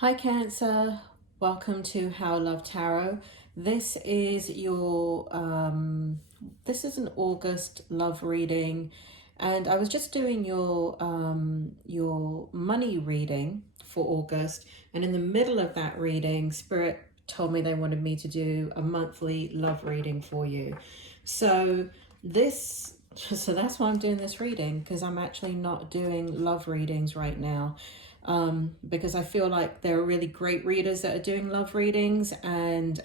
Hi Cancer, welcome to How Love Tarot. This is your this is an August love reading, and I was just doing your money reading for August, and in the middle of that reading, Spirit told me they wanted me to do a monthly love reading for you. So that's why I'm doing this reading, because I'm actually not doing love readings right now. Because I feel like there are really great readers that are doing love readings, and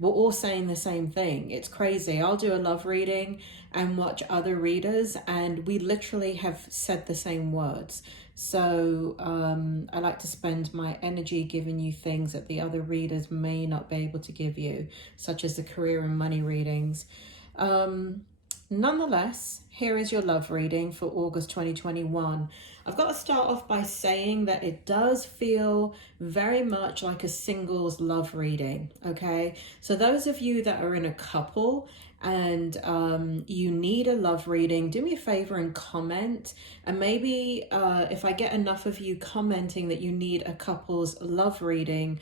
we're all saying the same thing. It's crazy. I'll do a love reading and watch other readers, and we literally have said the same words. So I like to spend my energy giving you things that the other readers may not be able to give you, such as the career and money readings. Nonetheless, here is your love reading for August 2021. I've got to start off by saying that it does feel very much like a singles love reading, okay? So those of you that are in a couple and you need a love reading, do me a favor and comment. And maybe if I get enough of you commenting that you need a couple's love reading,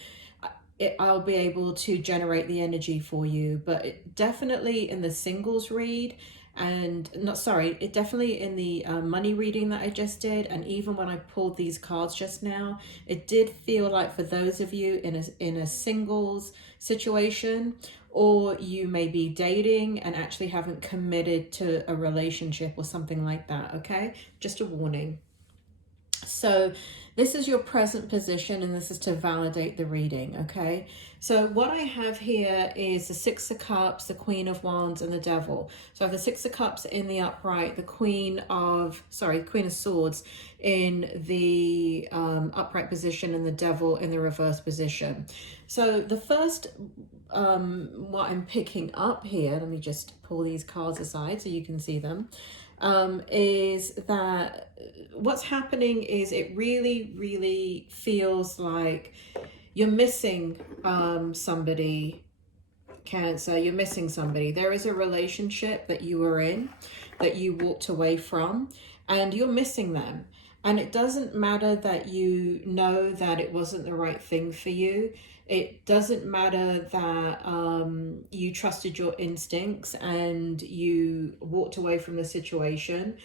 I'll be able to generate the energy for you. But definitely in the singles read, and it definitely in the money reading that I just did, and even when I pulled these cards just now, it did feel like for those of you in a singles situation, or you may be dating and actually haven't committed to a relationship or something like that, okay? Just a warning. So this is your present position, and this is to validate the reading, okay? So what I have here is the Six of Cups, the Queen of Wands, and the Devil. So I have the Six of Cups in the upright, the Queen of Swords in the upright position, and the Devil in the reverse position. So the first, what I'm picking up here, let me just pull these cards aside so you can see them, is that what's happening is it really feels like you're missing somebody, Cancer. You're missing somebody. There is a relationship that you were in that you walked away from, and you're missing them. And it doesn't matter that you know that it wasn't the right thing for you. It doesn't matter that you trusted your instincts and you walked away from the situation.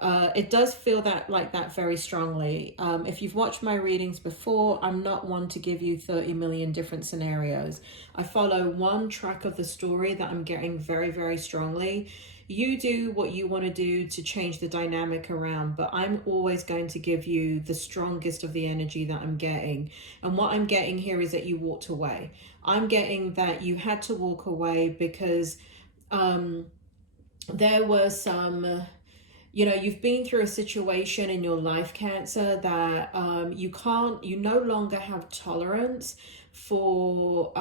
It does feel like that very strongly. If you've watched my readings before, I'm not one to give you 30 million different scenarios. I follow one track of the story that I'm getting very strongly. You do what you want to do to change the dynamic around, but I'm always going to give you the strongest of the energy that I'm getting. And what I'm getting here is that you walked away. I'm getting that you had to walk away because there were some... you've been through a situation in your life, Cancer, that you no longer have tolerance for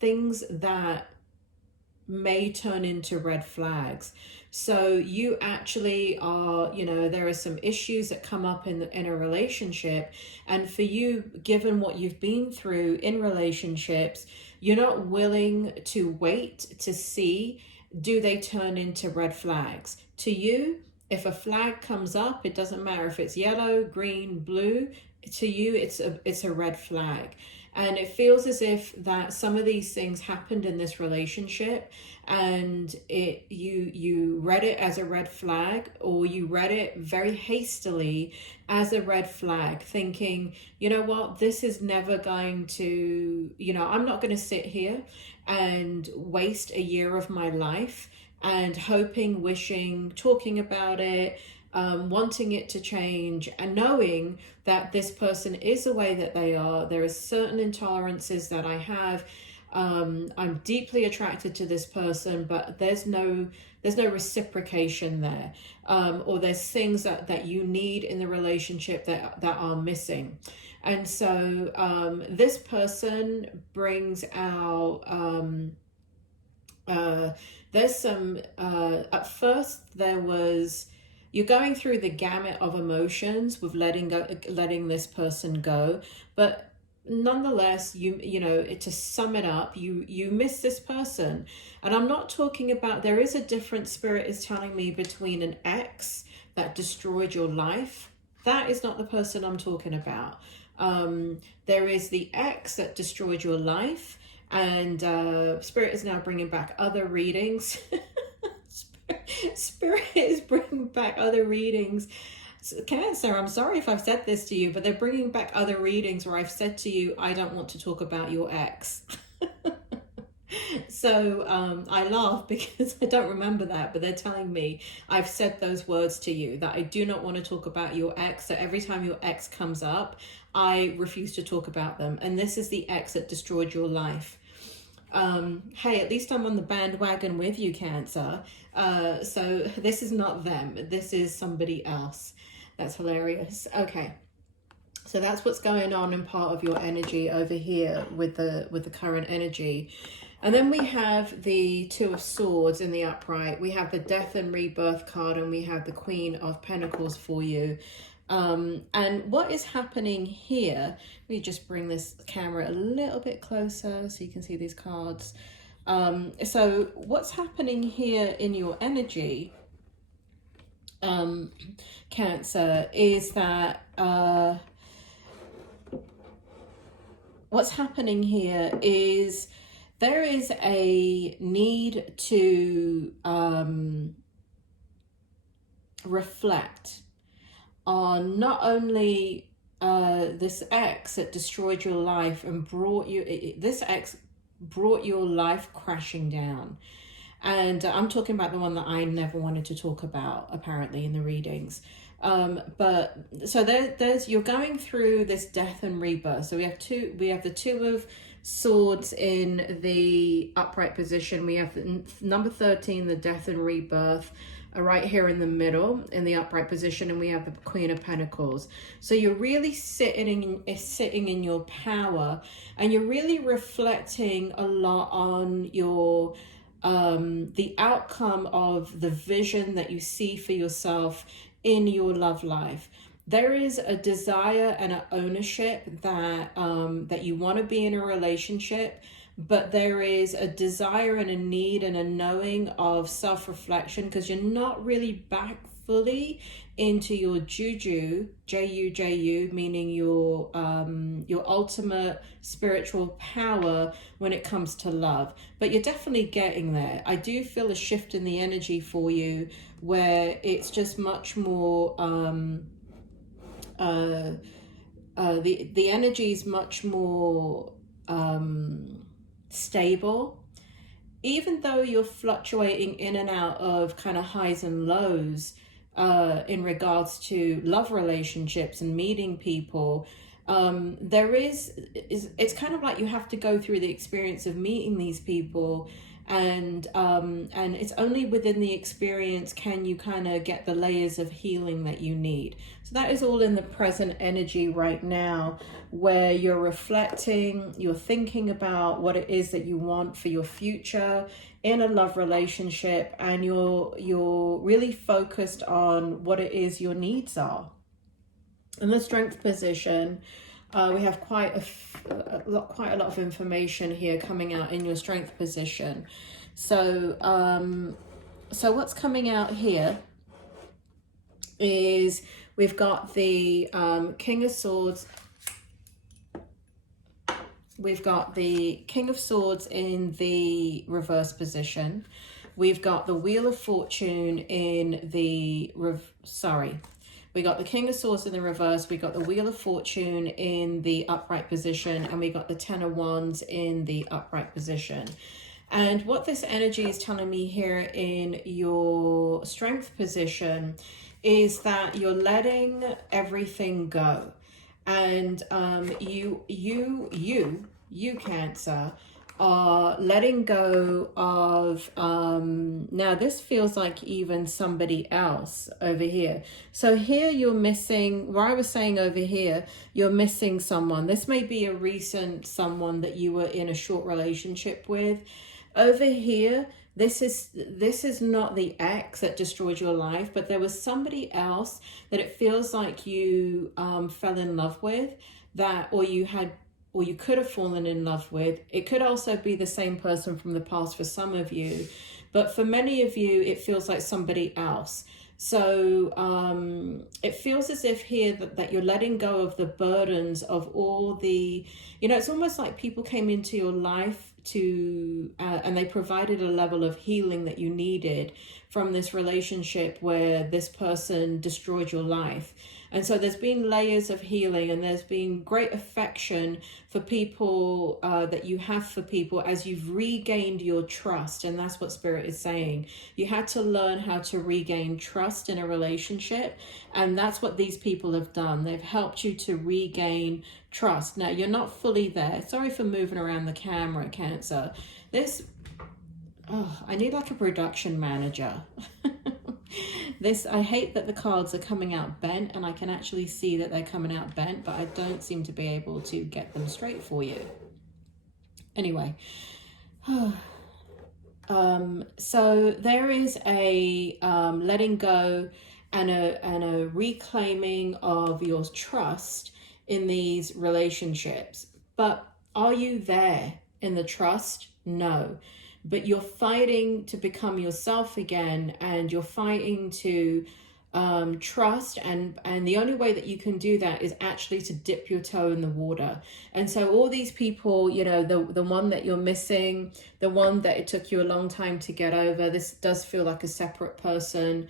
things that may turn into red flags. So you actually are, there are some issues that come up in a relationship, and for you, given what you've been through in relationships, you're not willing to wait to see, do they turn into red flags? To you, if a flag comes up, it doesn't matter if it's yellow, green, blue, to you it's a red flag. And it feels as if that some of these things happened in this relationship, and you read it as a red flag, or you read it very hastily as a red flag, thinking, you know what, this is never going to, I'm not going to sit here and waste a year of my life and hoping, wishing, talking about it, wanting it to change, and knowing that this person is the way that they are. There are certain intolerances that I have. I'm deeply attracted to this person, but there's no reciprocation there, or there's things that you need in the relationship that are missing. And so this person brings out there's some at first there was, you're going through the gamut of emotions with letting this person go, but nonetheless, to sum it up, you miss this person. And I'm not talking about, there is a different, Spirit is telling me, between an ex that destroyed your life That is not the person I'm talking about. There is the ex that destroyed your life, and Spirit is now bringing back other readings. Spirit is bringing back other readings. Cancer, I'm sorry if I've said this to you, but they're bringing back other readings where I've said to you, I don't want to talk about your ex. So I laugh because I don't remember that, but they're telling me I've said those words to you, that I do not want to talk about your ex. So every time your ex comes up, I refuse to talk about them. And this is the ex that destroyed your life. Hey, at least I'm on the bandwagon with you, Cancer. So this is not them. This is somebody else. That's hilarious. Okay. So that's what's going on in part of your energy over here with the current energy. And then we have the Two of Swords in the upright. We have the Death and Rebirth card, and we have the Queen of Pentacles for you. And what is happening here, let me just bring this camera a little bit closer so you can see these cards. So what's happening here in your energy, Cancer, is that what's happening here is there is a need to reflect on not only this ex that destroyed your life and brought you, this ex brought your life crashing down. And I'm talking about the one that I never wanted to talk about, apparently, in the readings. But so there's you're going through this death and rebirth. So we have the Two of Swords in the upright position. We have the number 13, the death and rebirth, right here in the middle in the upright position, and we have the Queen of Pentacles. So you're really sitting in your power, and you're really reflecting a lot on your the outcome of the vision that you see for yourself in your love life. There is a desire and an ownership that that you want to be in a relationship, but there is a desire and a need and a knowing of self-reflection, because you're not really back fully into your juju, J-U-J-U, meaning your ultimate spiritual power when it comes to love. But you're definitely getting there. I do feel a shift in the energy for you where it's just much more the energy is much more stable, even though you're fluctuating in and out of kind of highs and lows in regards to love relationships and meeting people. It's kind of like you have to go through the experience of meeting these people, and it's only within the experience can you kind of get the layers of healing that you need. So that is all in the present energy right now, where you're reflecting, you're thinking about what it is that you want for your future in a love relationship, and you're really focused on what it is your needs are. In the Strength position, we have quite a lot of information here coming out in your Strength position. So so what's coming out here is we've got the King of Swords. We've got the King of Swords in the reverse position. We've got the Wheel of Fortune in the we got the King of Swords in the reverse, we got the Wheel of Fortune in the upright position, and we got the Ten of Wands in the upright position. And what this energy is telling me here in your Strength position is that you're letting everything go. And you Cancer, are letting go of, now this feels like even somebody else over here. So here you're missing, where I was saying over here, you're missing someone. This may be a recent someone that you were in a short relationship with. Over here, this is not the ex that destroyed your life, but there was somebody else that it feels like you fell in love with, that, or you could have fallen in love with. It could also be the same person from the past for some of you, but for many of you, it feels like somebody else. So it feels as if here that you're letting go of the burdens of all the, you know, it's almost like people came into your life to and they provided a level of healing that you needed from this relationship where this person destroyed your life. And so there's been layers of healing, and there's been great affection for people that you have for people as you've regained your trust. And that's what Spirit is saying. You had to learn how to regain trust in a relationship. And that's what these people have done. They've helped you to regain trust. Now, you're not fully there. Sorry for moving around the camera, Cancer. I need like a production manager. I hate that the cards are coming out bent, and I can actually see that they're coming out bent, but I don't seem to be able to get them straight for you. Anyway, so there is a letting go and a reclaiming of your trust in these relationships. But are you there in the trust? No. But you're fighting to become yourself again, and you're fighting to trust, and the only way that you can do that is actually to dip your toe in the water. And so all these people, you know, the one that you're missing, the one that it took you a long time to get over, this does feel like a separate person.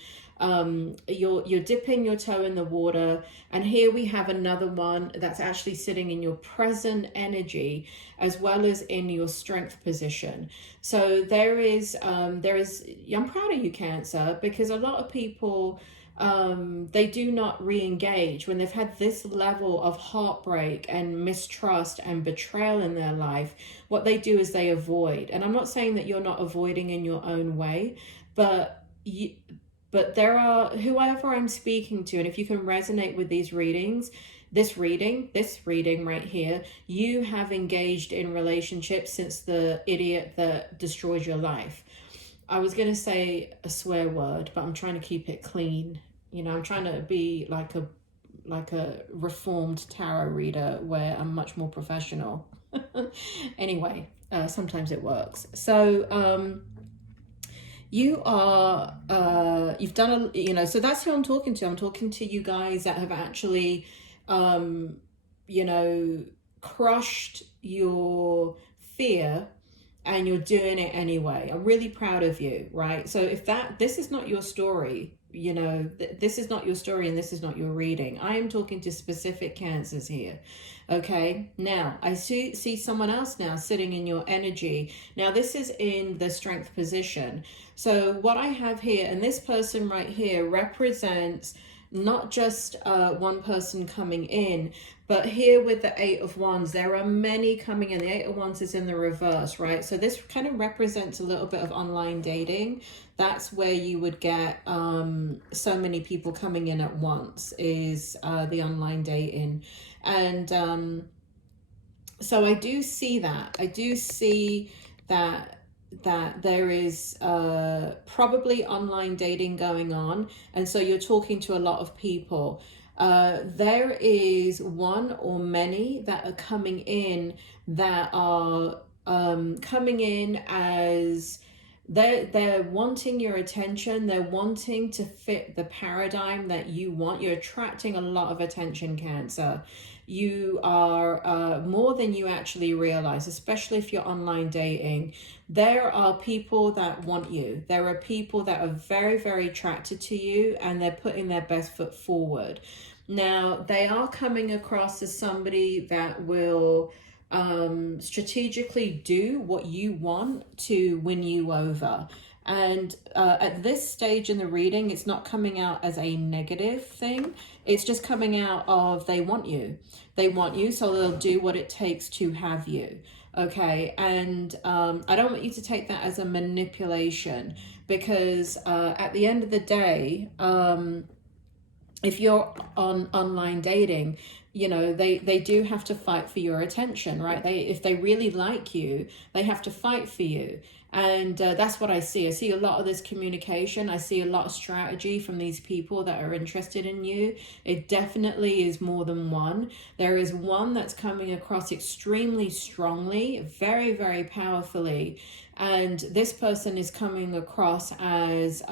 You're dipping your toe in the water, and here we have another one that's actually sitting in your present energy as well as in your strength position. So there is I'm proud of you, Cancer, because a lot of people they do not re-engage when they've had this level of heartbreak and mistrust and betrayal in their life. What they do is they avoid. And I'm not saying that you're not avoiding in your own way, but there are, whoever I'm speaking to, and if you can resonate with these readings, this reading right here, you have engaged in relationships since the idiot that destroyed your life. I was going to say a swear word, but I'm trying to keep it clean. You know, I'm trying to be like a reformed tarot reader where I'm much more professional. Anyway, sometimes it works. So, you've done so that's who I'm talking to. I'm talking to you guys that have actually, crushed your fear, and you're doing it anyway. I'm really proud of you, right? So if this is not your story, this is not your story, and this is not your reading. I am talking to specific Cancers here. Okay, now I see someone else now sitting in your energy. Now this is in the strength position. So what I have here, and this person right here represents not just one person coming in, but here with the Eight of Wands, there are many coming in. The Eight of Wands is in the reverse, right? So this kind of represents a little bit of online dating. That's where you would get so many people coming in at once, is the online dating. And so I do see that. I do see that there is probably online dating going on, and so you're talking to a lot of people. There is one or many that are coming in that are coming in as they're wanting your attention. They're wanting to fit the paradigm that you want. You're attracting a lot of attention, Cancer. You are more than you actually realize, especially if you're online dating. There are people that want you. There are people that are very, very attracted to you, and they're putting their best foot forward. Now, they are coming across as somebody that will strategically do what you want to win you over. And at this stage in the reading, it's not coming out as a negative thing. It's just coming out of they want you. They want you, so they'll do what it takes to have you. Okay, and I don't want you to take that as a manipulation, because at the end of the day, if you're on online dating, they do have to fight for your attention, right? If they really like you, they have to fight for you. And that's what I see. I see a lot of this communication. I see a lot of strategy from these people that are interested in you. It definitely is more than one. There is one that's coming across extremely strongly, very, very powerfully. And this person is coming across as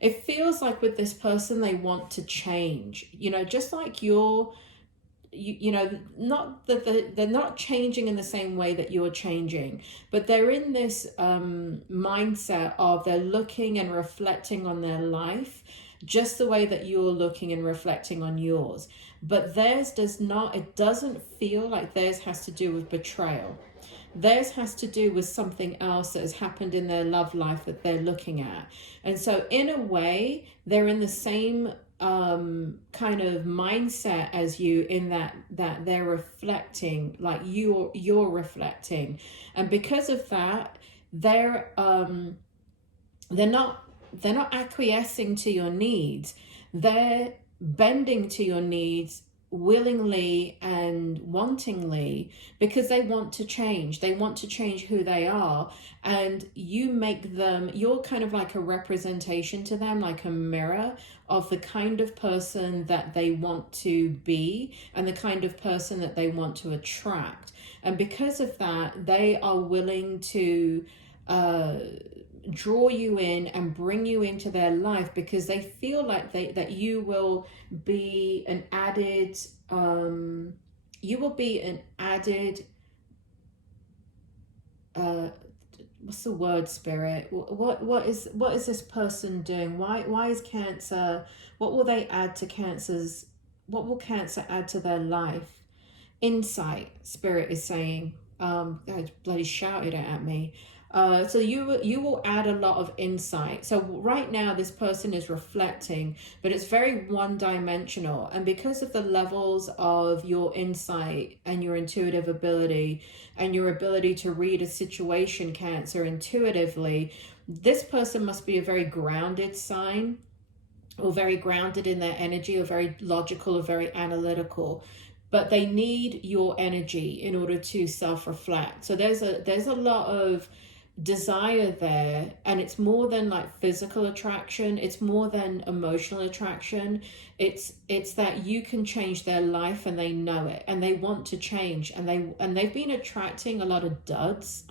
It feels like with this person, they want to change, you know, just like you know, not that they're not changing in the same way that you're changing, but they're in this mindset of they're looking and reflecting on their life just the way that you're looking and reflecting on yours. But theirs does not, it doesn't feel like theirs has to do with betrayal. Theirs has to do with something else that has happened in their love life that they're looking at. And so in a way, they're in the same kind of mindset as you, in that they're reflecting like you're reflecting. And because of that, they're not acquiescing to your needs. They're bending to your needs willingly and wantingly, because they want to change. They want to change who they are, and you make them, you're kind of like a representation to them, like a mirror of the kind of person that they want to be and the kind of person that they want to attract. And because of that, they are willing to draw you in and bring you into their life, because they feel like that you will be an added what's the word, spirit? What is this person doing? Why is Cancer, what will they add to Cancer's, what will Cancer add to their life? Insight, spirit is saying. I bloody shouted it at me. So you will add a lot of insight. So right now this person is reflecting, but it's very one-dimensional. And because of the levels of your insight and your intuitive ability and your ability to read a situation, Cancer, intuitively, this person must be a very grounded sign, or very grounded in their energy, or very logical, or very analytical. But they need your energy in order to self-reflect. So there's a lot of desire there, and it's more than like physical attraction, it's more than emotional attraction. It's that you can change their life, and they know it, and they want to change, and they've been attracting a lot of duds.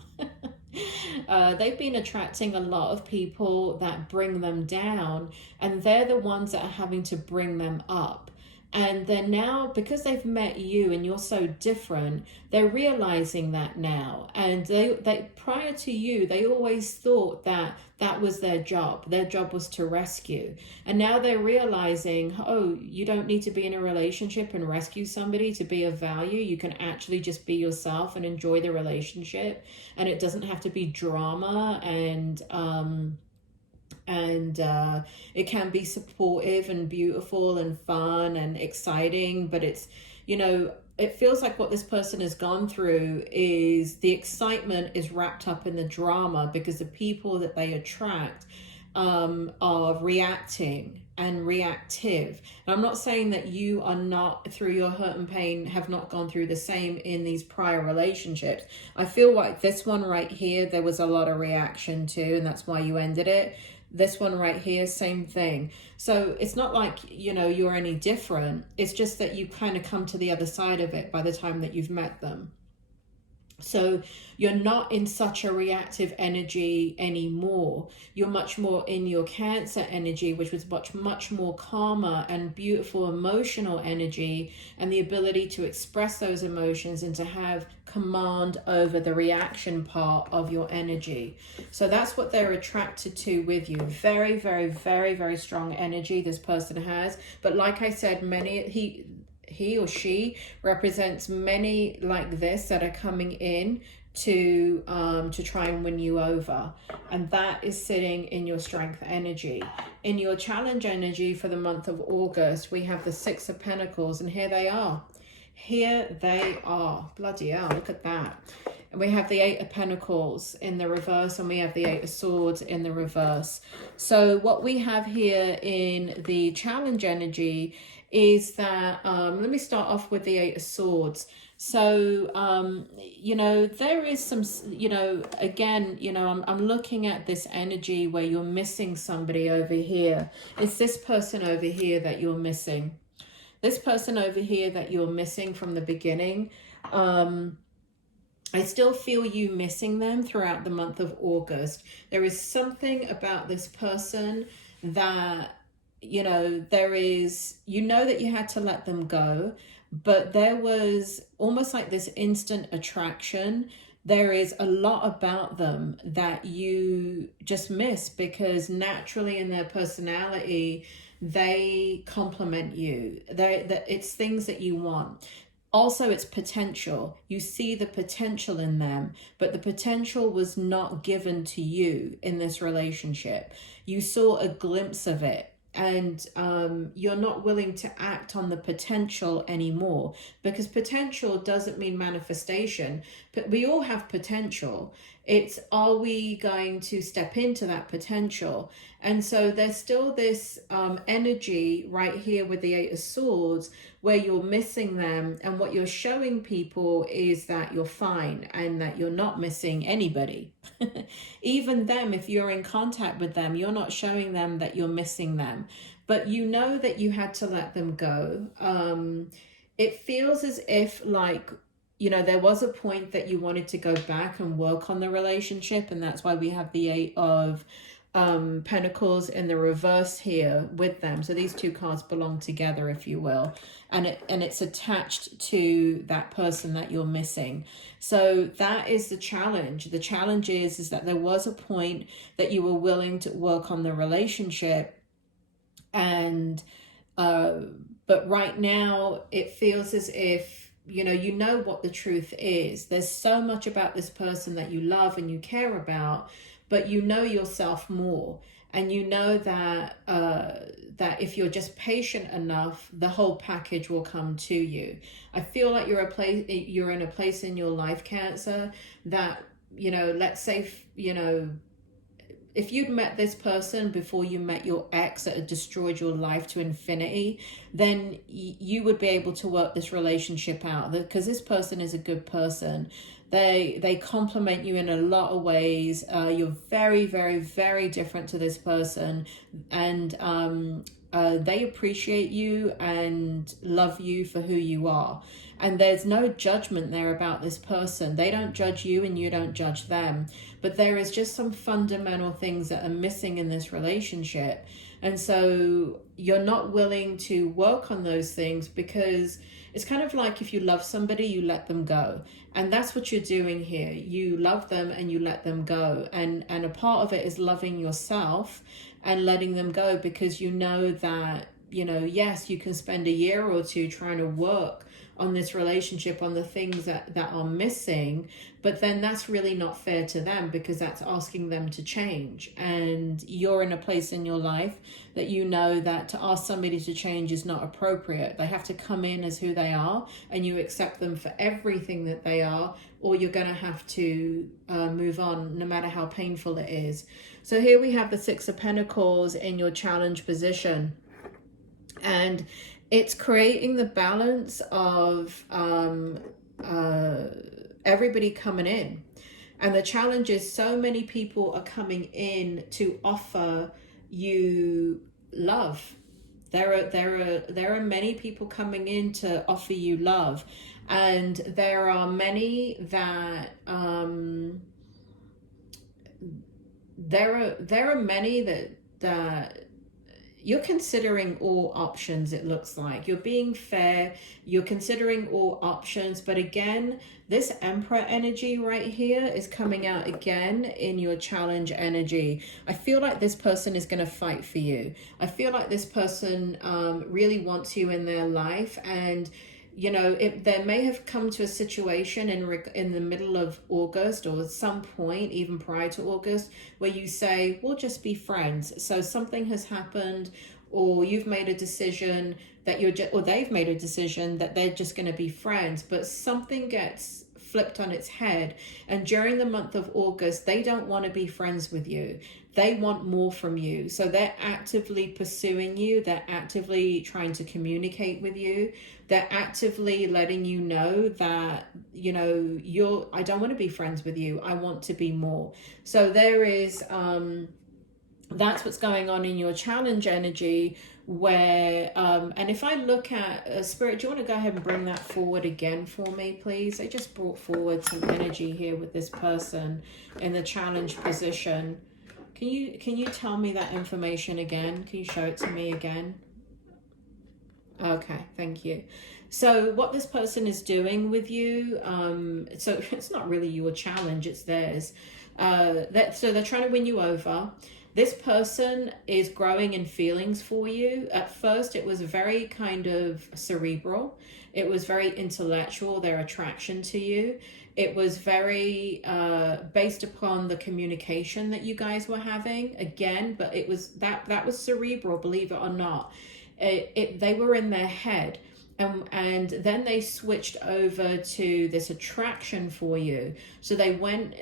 They've been attracting a lot of people that bring them down, and they're the ones that are having to bring them up. And they're now, because they've met you and you're so different, they're realizing that now. And they prior to you, they always thought that that was their job. Their job was to rescue. And now they're realizing, oh, you don't need to be in a relationship and rescue somebody to be of value. You can actually just be yourself and enjoy the relationship. And it doesn't have to be drama, and it can be supportive and beautiful and fun and exciting. But it's, you know, it feels like what this person has gone through is the excitement is wrapped up in the drama, because the people that they attract are reacting and reactive. And I'm not saying that you are not, through your hurt and pain, have not gone through the same in these prior relationships. I feel like this one right here, there was a lot of reaction to, and that's why you ended it. This one right here, same thing. So it's not like, you know, you're any different. It's just that you kind of come to the other side of it by the time that you've met them. So you're not in such a reactive energy anymore. You're much more in your Cancer energy, which was much more calmer and beautiful emotional energy, and the ability to express those emotions and to have command over the reaction part of your energy. So that's what they're attracted to with you. Very, very, very, very strong energy this person has. But like I said, he or she represents many like this that are coming in to try and win you over. And that is sitting in your strength energy. In your challenge energy for the month of August, we have the Six of Pentacles, and here they are. Here they are. Bloody hell, look at that. And we have the Eight of Pentacles in the reverse, and we have the Eight of Swords in the reverse. So what we have here in the challenge energy is that, let me start off with the Eight of Swords. So, you know, there is some, you know, again, you know, I'm looking at this energy where you're missing somebody over here. It's this person over here that you're missing. This person over here that you're missing from the beginning. I still feel you missing them throughout the month of August. There is something about this person that, you know, there is, you know that you had to let them go, but there was almost like this instant attraction. There is a lot about them that you just miss because naturally in their personality, they complement you. It's things that you want. Also, it's potential. You see the potential in them, but the potential was not given to you in this relationship. You saw a glimpse of it, and you're not willing to act on the potential anymore, because potential doesn't mean manifestation, but we all have potential. It's, are we going to step into that potential? And so there's still this energy right here with the Eight of Swords where you're missing them, and what you're showing people is that you're fine and that you're not missing anybody. Even them, if you're in contact with them, you're not showing them that you're missing them, but you know that you had to let them go. It feels as if, like, you know, there was a point that you wanted to go back and work on the relationship, and that's why we have the Eight of Pentacles in the reverse here with them. So these two cards belong together, if you will, and it's attached to that person that you're missing. So that is the challenge. The challenge is that there was a point that you were willing to work on the relationship, and but right now it feels as if, you know what the truth is. There's so much about this person that you love and you care about, but you know yourself more, and you know that that if you're just patient enough, the whole package will come to you. I feel like you're in a place in your life, Cancer, that, you know, let's say, you know, if you'd met this person before you met your ex that had destroyed your life to infinity, then you would be able to work this relationship out, because this person is a good person. They complement you in a lot of ways. You're very, very, very different to this person, and they appreciate you and love you for who you are. And there's no judgment there about this person. They don't judge you and you don't judge them. But there is just some fundamental things that are missing in this relationship. And so you're not willing to work on those things, because it's kind of like if you love somebody, you let them go. And that's what you're doing here. You love them and you let them go. And a part of it is loving yourself and letting them go, because you know that, you know, yes, you can spend a year or two trying to work on this relationship, on the things that are missing, but then that's really not fair to them, because that's asking them to change. And you're in a place in your life that you know that to ask somebody to change is not appropriate. They have to come in as who they are, and you accept them for everything that they are, or you're going to have to move on, no matter how painful it is. So here we have the Six of Pentacles in your challenge position, and it's creating the balance of everybody coming in. And the challenge is so many people are coming in to offer you love. There are many people coming in to offer you love, and there are many that there are many that you're considering all options. It looks like you're being fair, you're considering all options. But again, this Emperor energy right here is coming out again in your challenge energy. I feel like this person is going to fight for you. I feel like this person really wants you in their life, and you know, there may have come to a situation in the middle of August, or at some point even prior to August, where you say, we'll just be friends. So something has happened, or you've made a decision that or they've made a decision that they're just going to be friends, but something gets flipped on its head. And during the month of August, they don't want to be friends with you. They want more from you. So they're actively pursuing you. They're actively trying to communicate with you. They're actively letting you know that, you know, I don't want to be friends with you. I want to be more. So there is, that's what's going on in your challenge energy, where, and if I look at Spirit, do you want to go ahead and bring that forward again for me, please? I just brought forward some energy here with this person in the challenge position. Can you tell me that information again? Can you show it to me again? Okay, thank you. So what this person is doing with you, so it's not really your challenge, it's theirs. So they're trying to win you over. This person is growing in feelings for you. At first, it was very kind of cerebral. It was very intellectual, their attraction to you. It was very based upon the communication that you guys were having, again, but it was that was cerebral, believe it or not. They were in their head. And then they switched over to this attraction for you. So they went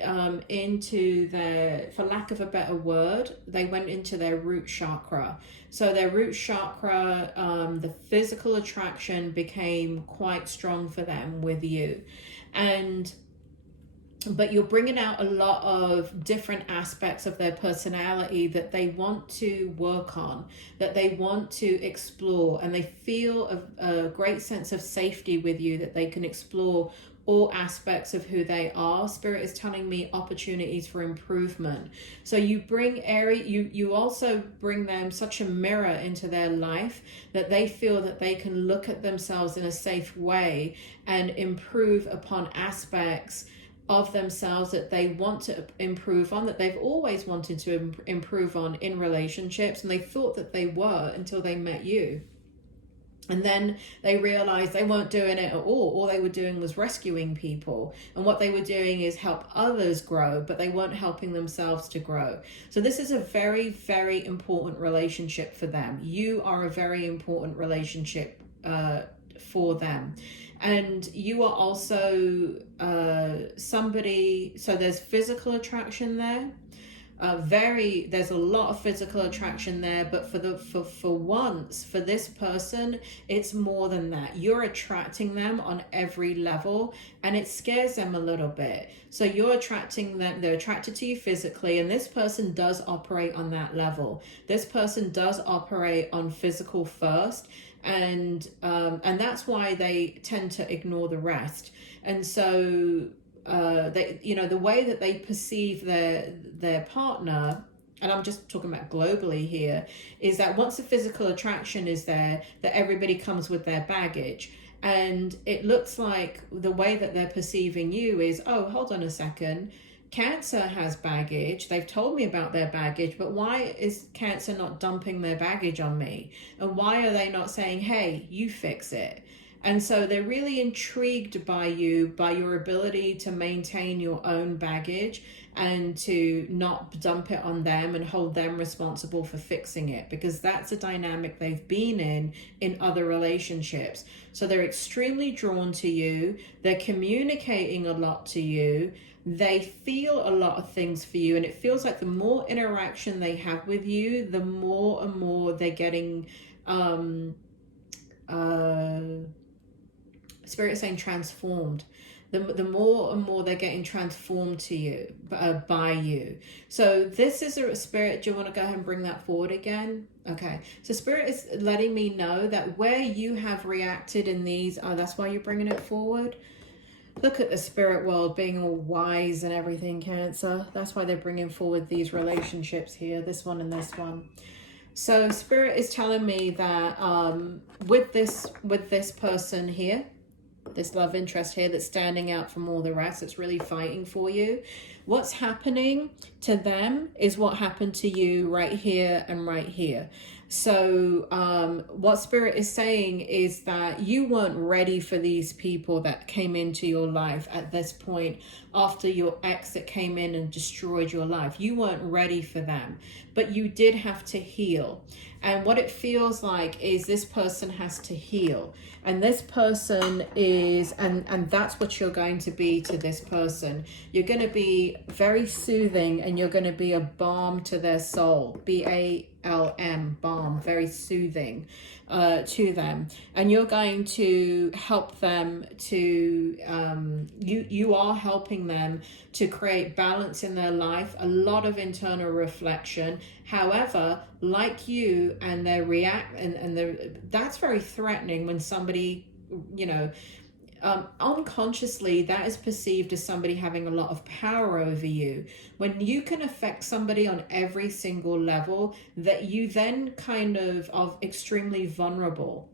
into their, for lack of a better word, they went into their root chakra. So their root chakra, the physical attraction became quite strong for them with you. But you're bringing out a lot of different aspects of their personality that they want to work on, that they want to explore, and they feel a great sense of safety with you, that they can explore all aspects of who they are. Spirit is telling me opportunities for improvement. So you bring you also bring them such a mirror into their life that they feel that they can look at themselves in a safe way and improve upon aspects of themselves that they want to improve on, that they've always wanted to improve on in relationships, and they thought that they were until they met you. And then they realized they weren't doing it at all they were doing was rescuing people, and what they were doing is help others grow, but they weren't helping themselves to grow. So this is a very, very important relationship for them. You are a very important relationship for them. And you are also somebody, so there's physical attraction there. There's a lot of physical attraction there, but for once, for this person, it's more than that. You're attracting them on every level, and it scares them a little bit. So you're attracting them, they're attracted to you physically, and this person does operate on that level. This person does operate on physical first, and that's why they tend to ignore the rest. And so they, the way that they perceive their partner, and I'm just talking about globally here, is that once the physical attraction is there, that everybody comes with their baggage. And it looks like the way that they're perceiving you is, oh, hold on a second, Cancer has baggage. They've told me about their baggage, but why is Cancer not dumping their baggage on me? And why are they not saying, hey, you fix it? And so they're really intrigued by you, by your ability to maintain your own baggage and to not dump it on them and hold them responsible for fixing it, because that's a dynamic they've been in other relationships. So they're extremely drawn to you. They're communicating a lot to you. They feel a lot of things for you, and it feels like the more interaction they have with you, the more and more they're getting Spirit is saying transformed. The more and more they're getting transformed to you, by you. So this is a Spirit. Do you want to go ahead and bring that forward again? Okay. So Spirit is letting me know that where you have reacted in these, that's why you're bringing it forward. Look at the spirit world being all wise and everything, Cancer. That's why they're bringing forward these relationships here, this one and this one. So Spirit is telling me that with this person here, this love interest here that's standing out from all the rest, that's really fighting for you, what's happening to them is what happened to you right here and right here. So what Spirit is saying is that you weren't ready for these people that came into your life at this point after your ex that came in and destroyed your life. You weren't ready for them, but you did have to heal. And what it feels like is this person has to heal. And this person is, and that's what you're going to be to this person. You're going to be very soothing, and you're going to be a balm to their soul. BALM, balm, very soothing to them. And you're going to help them to, you are helping them to create balance in their life, a lot of internal reflection. However, like you, and they react, and that's very threatening when somebody, Unconsciously, that is perceived as somebody having a lot of power over you. When you can affect somebody on every single level, that you then kind of are extremely vulnerable.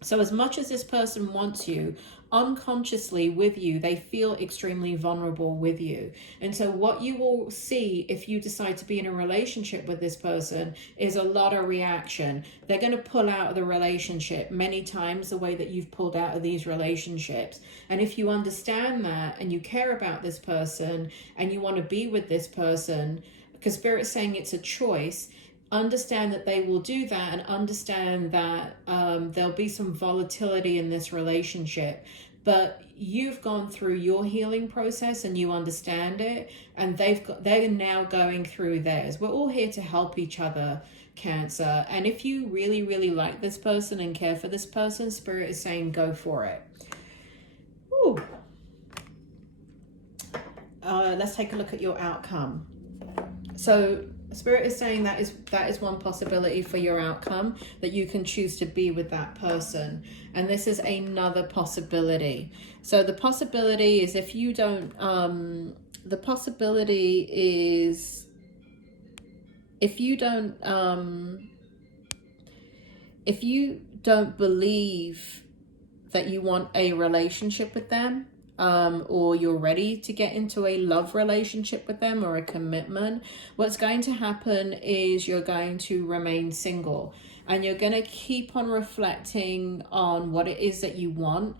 So as much as this person wants you, unconsciously with you, they feel extremely vulnerable with you. And so what you will see if you decide to be in a relationship with this person is a lot of reaction. They're going to pull out of the relationship many times the way that you've pulled out of these relationships. And if you understand that and you care about this person and you want to be with this person, because Spirit's saying it's a choice, understand that they will do that, and understand that there'll be some volatility in this relationship, but you've gone through your healing process and you understand it, and they're now going through theirs. We're all here to help each other, Cancer. And if you really, really like this person and care for this person, Spirit is saying go for it. Ooh. Let's take a look at your outcome. So Spirit is saying that is one possibility for your outcome, that you can choose to be with that person. And this is another possibility. So the possibility is if you don't, if you don't believe that you want a relationship with them, or you're ready to get into a love relationship with them or a commitment, what's going to happen is you're going to remain single, and you're going to keep on reflecting on what it is that you want.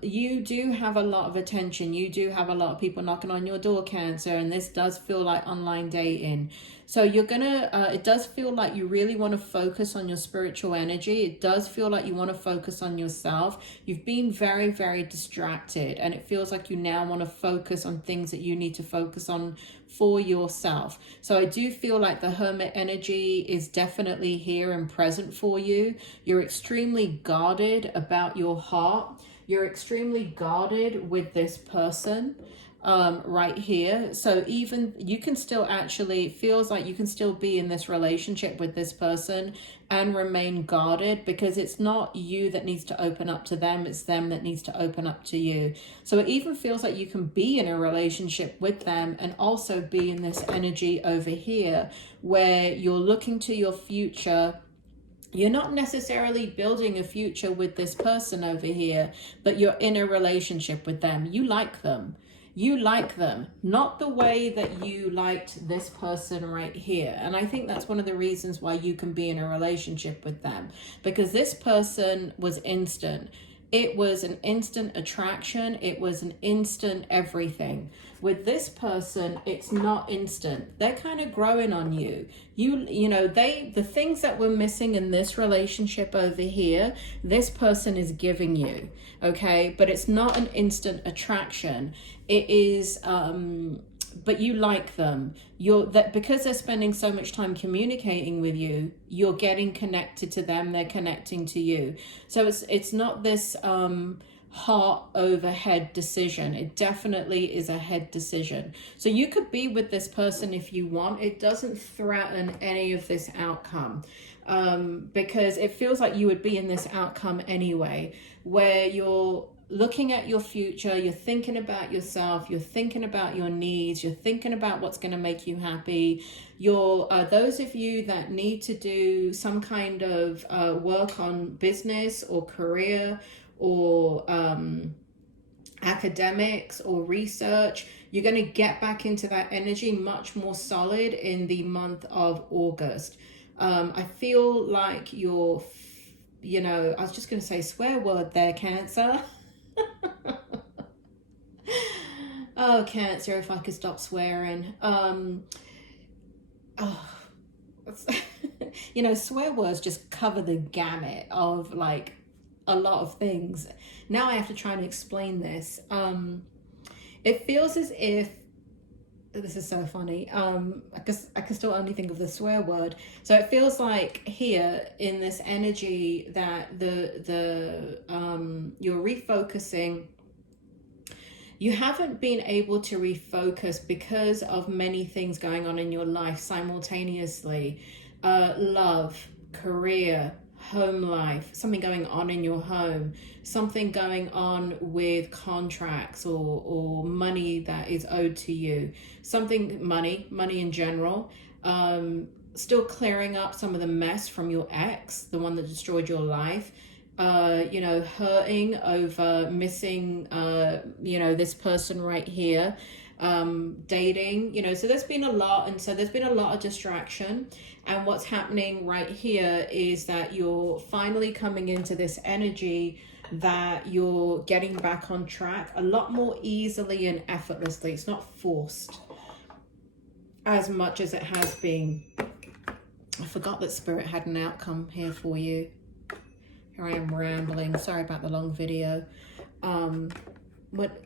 You do have a lot of attention. You do have a lot of people knocking on your door, Cancer, and this does feel like online dating. So you're gonna, it does feel like you really want to focus on your spiritual energy. It does feel like you want to focus on yourself. You've been very, very distracted, and it feels like you now want to focus on things that you need to focus on for yourself. So I do feel like the Hermit energy is definitely here and present for you. You're extremely guarded about your heart. You're extremely guarded with this person right here. So even you can still actually, it feels like you can still be in this relationship with this person and remain guarded, because it's not you that needs to open up to them, it's them that needs to open up to you. So it even feels like you can be in a relationship with them and also be in this energy over here where you're looking to your future. You're not necessarily building a future with this person over here, but you're in a relationship with them. You like them. You like them, not the way that you liked this person right here. And I think that's one of the reasons why you can be in a relationship with them, because this person was instant. It was an instant attraction. It was an instant everything. With this person, it's not instant. They're kind of growing on you. You know, the things that were missing in this relationship over here, this person is giving you, okay? But it's not an instant attraction. It is, but you like them. Because they're spending so much time communicating with you, you're getting connected to them, they're connecting to you. So it's not this heart over head decision. It definitely is a head decision. So you could be with this person if you want. It doesn't threaten any of this outcome, because it feels like you would be in this outcome anyway, where you're looking at your future, you're thinking about yourself, you're thinking about your needs, you're thinking about what's going to make you happy. You're those of you that need to do some kind of work on business or career or academics or research, you're going to get back into that energy much more solid in the month of August. I feel like you're, you know, I was just going to say swear word there, Cancer. Oh, Cancer, if I could stop swearing. You know, swear words just cover the gamut of like a lot of things. Now I have to try and explain this. It feels as if, this is so funny, I can still only think of the swear word. So it feels like here in this energy that you're refocusing. You haven't been able to refocus because of many things going on in your life simultaneously. Love, career, home life, something going on in your home, something going on with contracts or money that is owed to you, something, money in general, still clearing up some of the mess from your ex, the one that destroyed your life, you know, hurting over missing, you know, this person right here, dating, you know, so there's been a lot. And so there's been a lot of distraction. And what's happening right here is that you're finally coming into this energy that you're getting back on track a lot more easily and effortlessly. It's not forced as much as it has been. I forgot that Spirit had an outcome here for you. Here I am rambling. Sorry about the long video.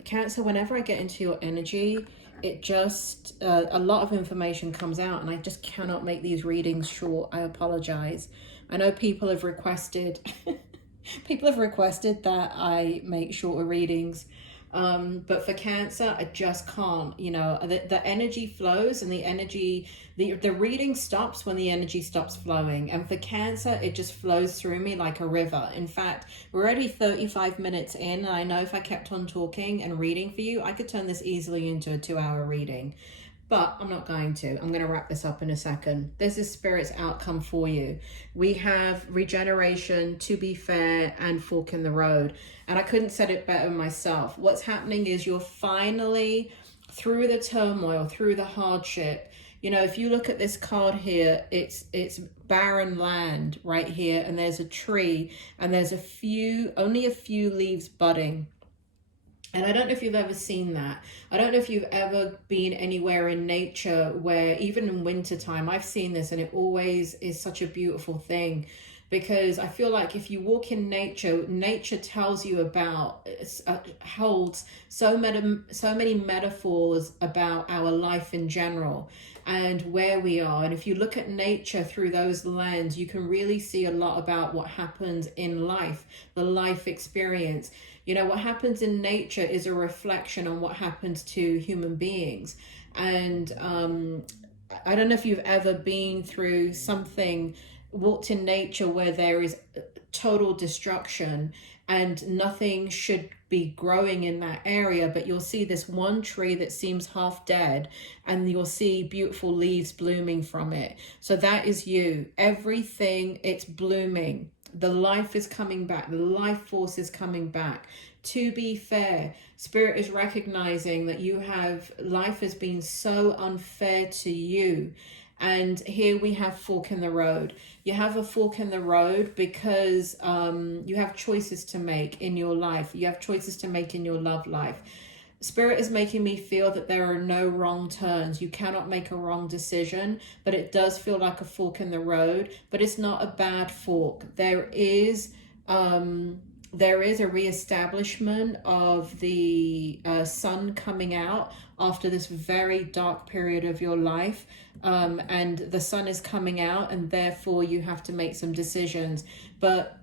Cancer, whenever I get into your energy, it just, a lot of information comes out and I just cannot make these readings short. I apologize. I know people have requested, that I make shorter readings. But for Cancer, I just can't, you know, the energy flows and the energy, the reading stops when the energy stops flowing. And for Cancer, it just flows through me like a river. In fact, we're already 35 minutes in. And I know if I kept on talking and reading for you, I could turn this easily into a 2-hour reading. But I'm not going to. I'm going to wrap this up in a second. This is Spirit's outcome for you. We have regeneration, to be fair, and fork in the road. And I couldn't said it better myself. What's happening is you're finally through the turmoil, through the hardship. You know, if you look at this card here, it's barren land right here. And there's a tree and there's only a few leaves budding. And I don't know if you've ever seen that. I don't know if you've ever been anywhere in nature where even in wintertime, I've seen this and it always is such a beautiful thing, because I feel like if you walk in nature, nature tells you about, holds so many metaphors about our life in general and where we are. And if you look at nature through those lenses, you can really see a lot about what happens in life, the life experience. You know, what happens in nature is a reflection on what happens to human beings. And I don't know if you've ever been through something, walked in nature where there is total destruction and nothing should be growing in that area, but you'll see this one tree that seems half dead and you'll see beautiful leaves blooming from it. So that is you. Everything, it's blooming. The life is coming back. The life force is coming back. To be fair, Spirit is recognizing that life has been so unfair to you. And here we have fork in the road. You have a fork in the road because you have choices to make in your life. You have choices to make in your love life. Spirit is making me feel that there are no wrong turns. You cannot make a wrong decision, but it does feel like a fork in the road, but it's not a bad fork. There is a reestablishment of the sun coming out after this very dark period of your life. And the sun is coming out and therefore you have to make some decisions. But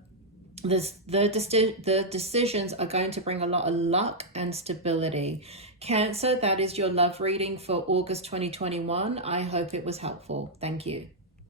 the decisions are going to bring a lot of luck and stability. Cancer, that is your love reading for August 2021. I hope it was helpful. Thank you.